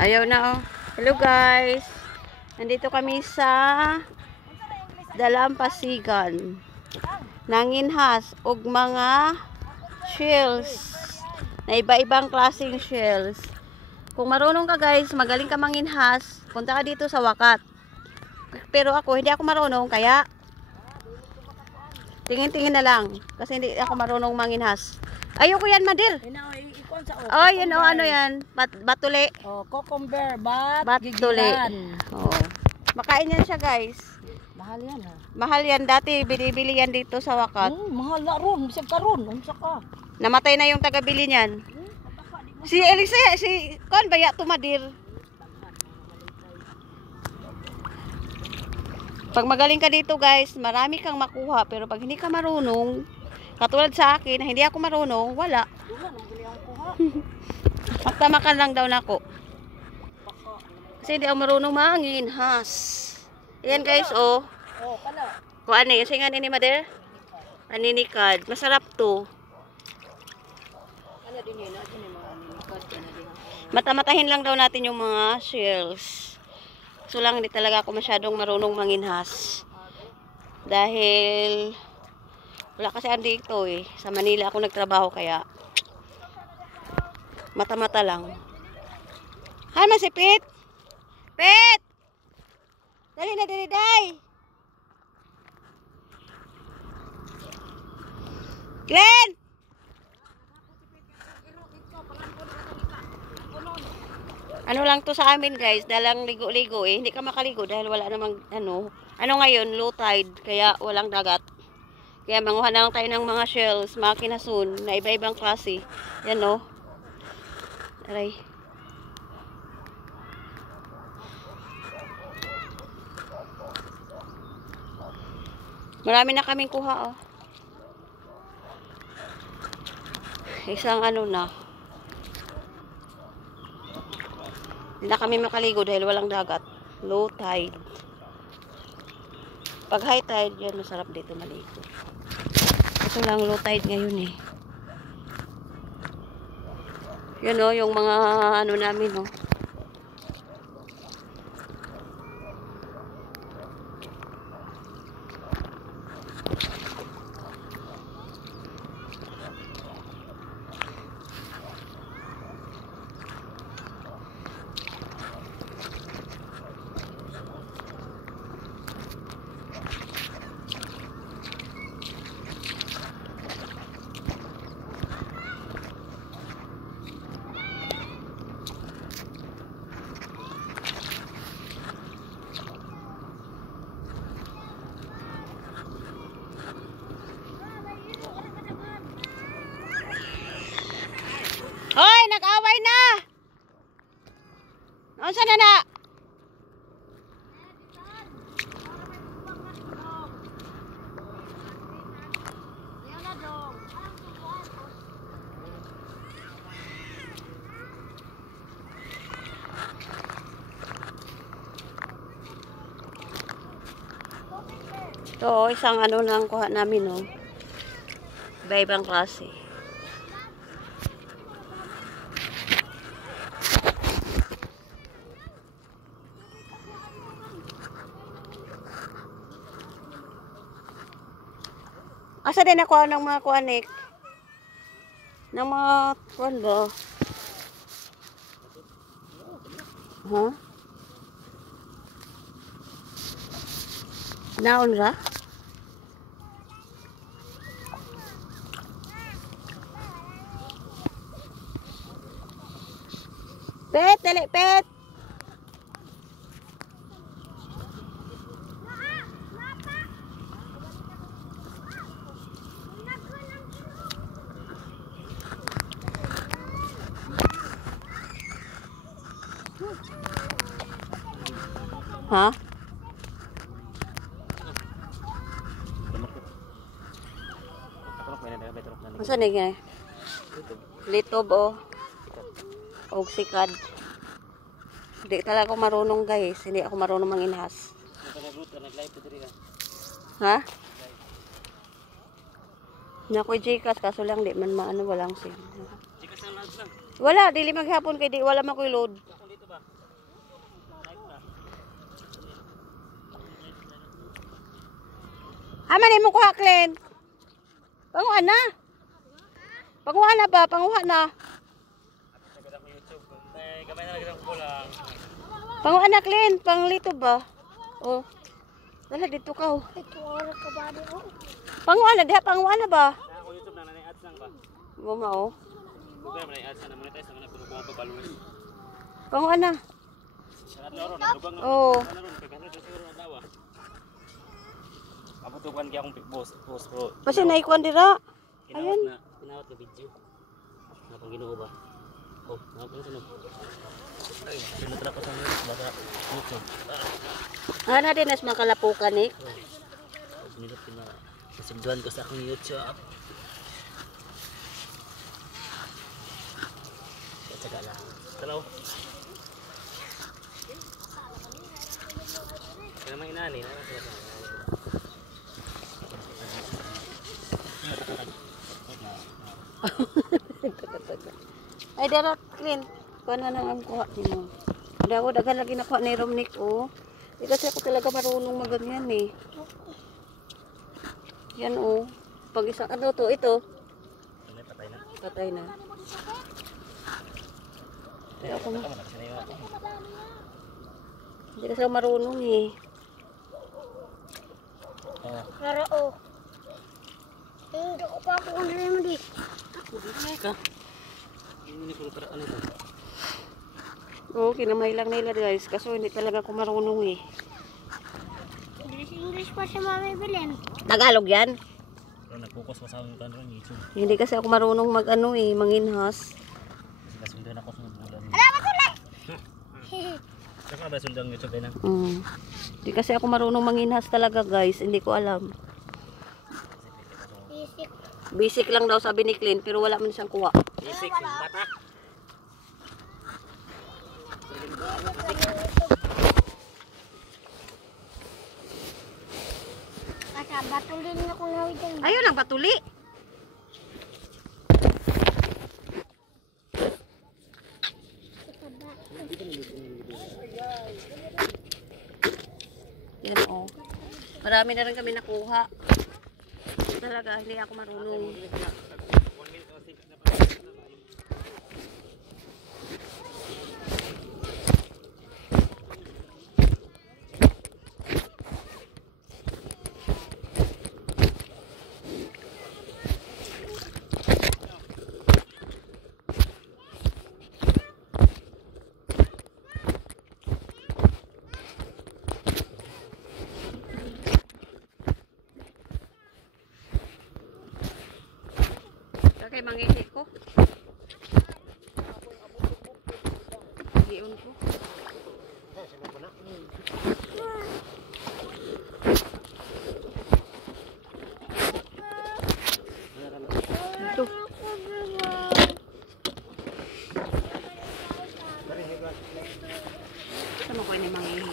Ayaw na oh. Hello guys. Nandito kami sa Dalampasigan. Nanginhas og mga shells. Na iba-ibang klaseng shells. Kung marunong ka guys, magaling ka manginhas, punta ka dito sa Wakat. Pero ako, hindi ako marunong, kaya tingin-tingin na lang. Kasi hindi ako marunong manginhas. Ayoko yan, Madir. Oh, yan oh, ano yan? Batuli. Oh, cucumber, Batuli. Oh. Makain yan siya, guys. Mahal yan ha. Mahal yan. Dati, binibili yan dito sa Wakat. Mahal na ron. Bisag ka ron. Unsa ka. Namatay na yung taga-bili niyan. Si Elisa, si Kon, baya tumadir. Pag magaling ka dito, guys, marami kang makuha. Pero pag hindi ka marunong, katulad sa akin, hindi ako marunong, wala. Magtamakan lang daw na ako. Kasi hindi ako marunong manginhas. Ayan guys, oh. Kung ano yun, singan ini Mader? Aninikad. Masarap to. Mata-matahin lang daw natin yung mga shells. So lang, hindi talaga ako masyadong marunong manginhas. Dahil wala kasi andito eh. Sa Manila ako nagtrabaho kaya mata-mata lang. Hay, masipit! Pet! Dali na, dali, day! Glenn! Ano lang to sa amin guys, dalang ligo-ligo eh. Hindi ka makaligo dahil wala namang ano ngayon, low tide, kaya walang dagat. Kaya manguha na lang tayo ng mga shells, mga kinasun, na iba-ibang klase. Yan no. Aray. Marami na kaming kuha oh. Isang ano na. Hindi na kami makaligo dahil walang dagat. Low tide. Pag high tide, yan masarap dito maligo. Kaso lang low tide ngayon eh. Yan o, yung mga ano namin o. Hoy, nag-away na. Unsa na na? Ito, isang ano na ang kuha namin, no. Iba-ibang klase. Asa din ako ng mga kuanik? Ng mga kuan ba? Ha? Naon ra? Pet, dali, pet! Ha? Masa ni nga? Litob o. Og sikad. Hindi talaga ako marunong guys. Hindi ako marunong manginhas. Ha? Nakoy Gcash kaso lang di man maano walang sim. Wala, dili maghapon kay di wala man koy load. Haman mo kuha, Clint. Panguha na. Panguha na ba? Panguha na. Panguha na, Clint. Panglito ba? Oh. Wala dito ka. Oh. Panguha na. Diha, panguha na ba? Ako YouTube na nanay ads lang ba? Bunga, oh. Google man ads na monetize na kuno kuha pa followers. Panguha na. Sa laro na lubang na. Oo. Ano ron 500 siguro na dawa. Abutukan gyud akong post pro. Kasi naikuan dira. Ayun. Kinawat na video. Na pang Ginoo ba? Oh, napang sunod. Ay, sinatra ko sa baka YouTube. Ano din as makalapukan eh. Minute na. Sasubduhan ko sa akong YouTube. Tsaga lang. Hello. Kaya may inani na. Ay, darat, Clint. Kuha na nang ang kuha mo. Hindi ako dagan lagi na kuha ni Romnick, oh. Hindi kasi ako talaga marunong maganyan eh. Yan, oh. Pag isang, ano to, ito. Patay na. Patay na. Kaya ako na. Hindi kasi ako marunong eh. Pero oh. Hindi ko pa ako kung mo di. Hindi ka. Hindi ko para ano to. Oo, kinamay lang nila guys. Kaso hindi talaga ako marunong eh. English pa siya Mami Belen. Tagalog yan? Pero nag-focus ko sa akong kanron YouTube. Hindi kasi ako marunong mag-ano eh, manginhas. Kasi kasundan ako sa bulan. Ala, matulay! Saka ba sundang YouTube din? Hindi kasi ako marunong manginhas talaga guys. Hindi ko alam. Isip. Basic lang daw sabi ni Clint pero wala man siyang kuha. Basic, bata. Asa, batulin niya kung nawitin. Ayun ang patuli. Yan oh. Marami na rin kami nakuha. Talaga, hindi ako marunong. Kaya mangihi ko. Giun ko. Ito. Sama ko ini mangihi.